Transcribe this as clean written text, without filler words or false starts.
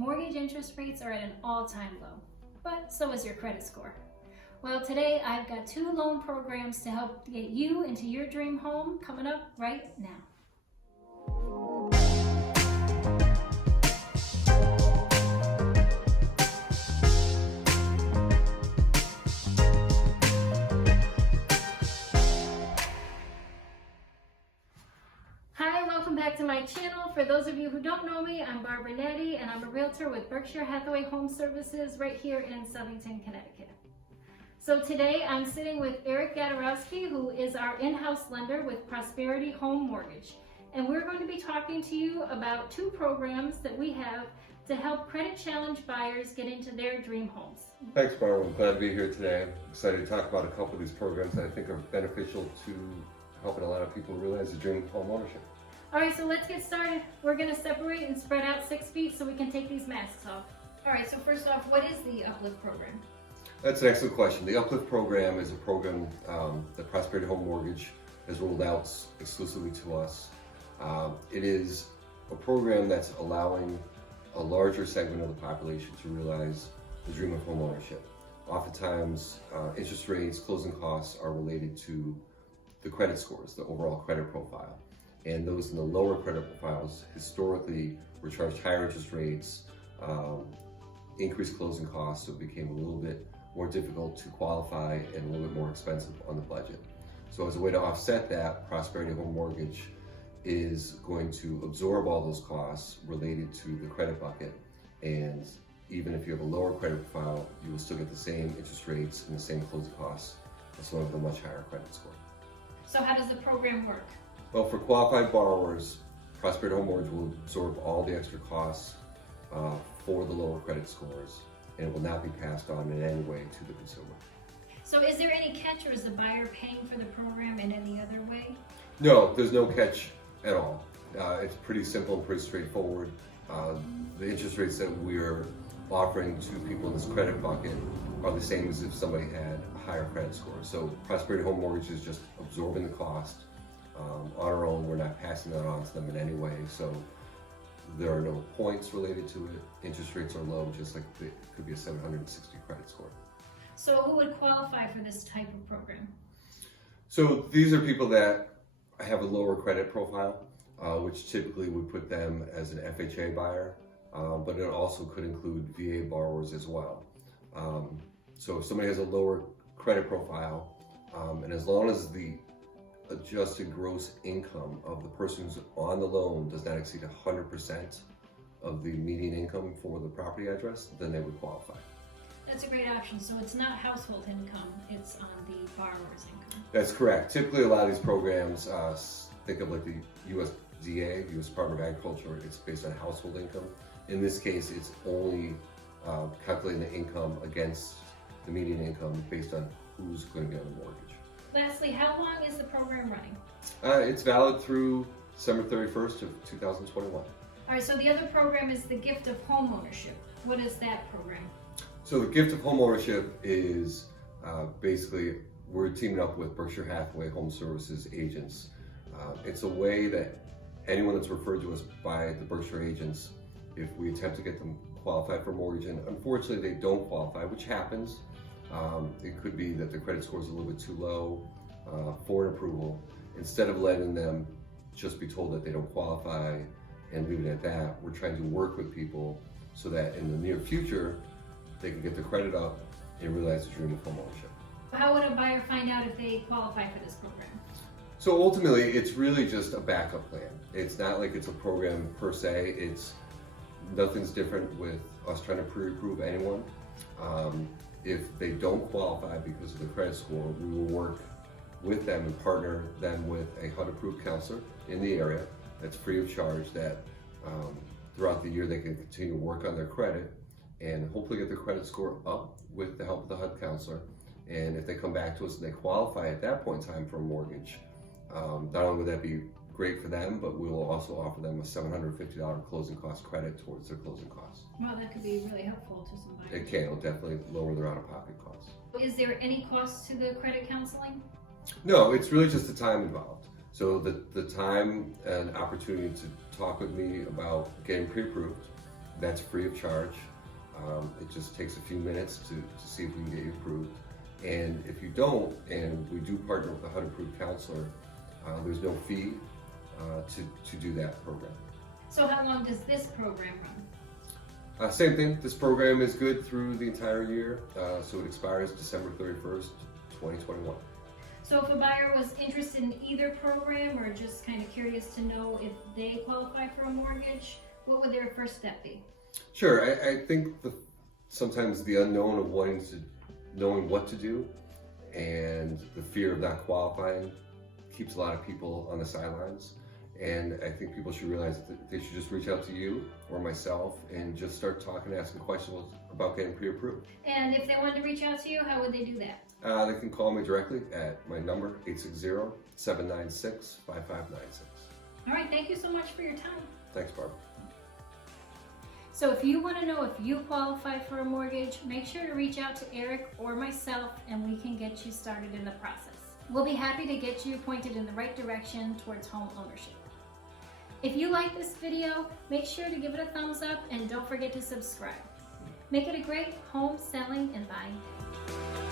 Mortgage interest rates are at an all-time low, but so is your credit score. Well, today I've got 2 loan programs to help get you into your dream home coming up right now. Hi, welcome back to my channel. For those of you who don't know me, I'm Nati, and I'm a realtor with Berkshire Hathaway HomeServices right here in Southington, Connecticut. So today I'm sitting with Eric Gadarowski, who is our in-house lender with Prosperity Home Mortgage. And we're going to be talking to you about 2 programs that we have to help credit challenged buyers get into their dream homes. Thanks, Barbara. I'm glad to be here today. I'm excited to talk about a couple of these programs that I think are beneficial to helping a lot of people realize the dream of home ownership. All right, so let's get started. We're going to separate and spread out 6 feet so we can take these masks off. All right, so first off, what is the Uplift program? That's an excellent question. The Uplift program is a program that Prosperity Home Mortgage has rolled out exclusively to us. It is a program that's allowing a larger segment of the population to realize the dream of home ownership. Oftentimes, interest rates, closing costs are related to the credit scores, the overall credit profile. And those in the lower credit profiles historically were charged higher interest rates, increased closing costs, so it became a little bit more difficult to qualify and a little bit more expensive on the budget. So as a way to offset that, Prosperity Home Mortgage is going to absorb all those costs related to the credit bucket, and even if you have a lower credit profile, you will still get the same interest rates and the same closing costs as someone with a much higher credit score. So how does the program work? Well, for qualified borrowers, Prosperity Home Mortgage will absorb all the extra costs for the lower credit scores, and it will not be passed on in any way to the consumer. So is there any catch, or is the buyer paying for the program in any other way? No, there's no catch at all. It's pretty simple and pretty straightforward. The interest rates that we're offering to people in this credit bucket are the same as if somebody had a higher credit score. So Prosperity Home Mortgage is just absorbing the cost on our own. We're not passing that on to them in any way. So there are no points related to it. Interest rates are low, just like it could be a 760 credit score. So who would qualify for this type of program? So these are people that have a lower credit profile, which typically would put them as an FHA buyer, but it also could include VA borrowers as well. So if somebody has a lower credit profile, and as long as the adjusted gross income of the person who's on the loan does not exceed 100% of the median income for the property address, then they would qualify. That's a great option. So it's not household income, it's on the borrower's income. That's correct. Typically a lot of these programs, think of like the USDA, US Department of Agriculture, it's based on household income. In this case, it's only calculating the income against the median income based on who's going to get on the mortgage. Lastly, how long is the program running? It's valid through December 31st of 2021. All right, so the other program is the Gift of Homeownership. What is that program? So the Gift of Homeownership is basically, we're teaming up with Berkshire Hathaway HomeServices agents. It's a way that anyone that's referred to us by the Berkshire agents, if we attempt to get them qualified for mortgage, and unfortunately they don't qualify, which happens. It could be that the credit score is a little bit too low for an approval. Instead of letting them just be told that they don't qualify and leave it at that, we're trying to work with people so that in the near future, they can get their credit up and realize the dream of homeownership. How would a buyer find out if they qualify for this program? So ultimately, it's really just a backup plan. It's not like it's a program per se. Nothing's different with us trying to pre-approve anyone. If they don't qualify because of the credit score, we will work with them and partner them with a HUD-approved counselor in the area that's free of charge, that throughout the year they can continue to work on their credit and hopefully get their credit score up with the help of the HUD counselor. And if they come back to us and they qualify at that point in time for a mortgage, not only would that be great for them, but we will also offer them a $750 closing cost credit towards their closing costs. Well, that could be really helpful to some buyers. It can. It'll definitely lower their out-of-pocket costs. Is there any cost to the credit counseling? No, it's really just the time involved. So the time and opportunity to talk with me about getting pre-approved, That's free of charge. It just takes a few minutes to see if we can get you approved. And if you don't, and we do partner with a HUD-approved counselor, there's no fee to do that program. So how long does this program run? Same thing. This program is good through the entire year, so it expires December 31st, 2021. So if a buyer was interested in either program or just kind of curious to know if they qualify for a mortgage, what would their first step be? Sure. I think sometimes the unknown of knowing what to do and the fear of not qualifying keeps a lot of people on the sidelines. And I think people should realize that they should just reach out to you or myself and just start talking, asking questions about getting pre-approved. And if they wanted to reach out to you, how would they do that? They can call me directly at my number, 860-796-5596. All right, thank you so much for your time. Thanks, Barb. So if you want to know if you qualify for a mortgage, make sure to reach out to Eric or myself and we can get you started in the process. We'll be happy to get you pointed in the right direction towards home ownership. If you like this video, make sure to give it a thumbs up and don't forget to subscribe. Make it a great home selling and buying day.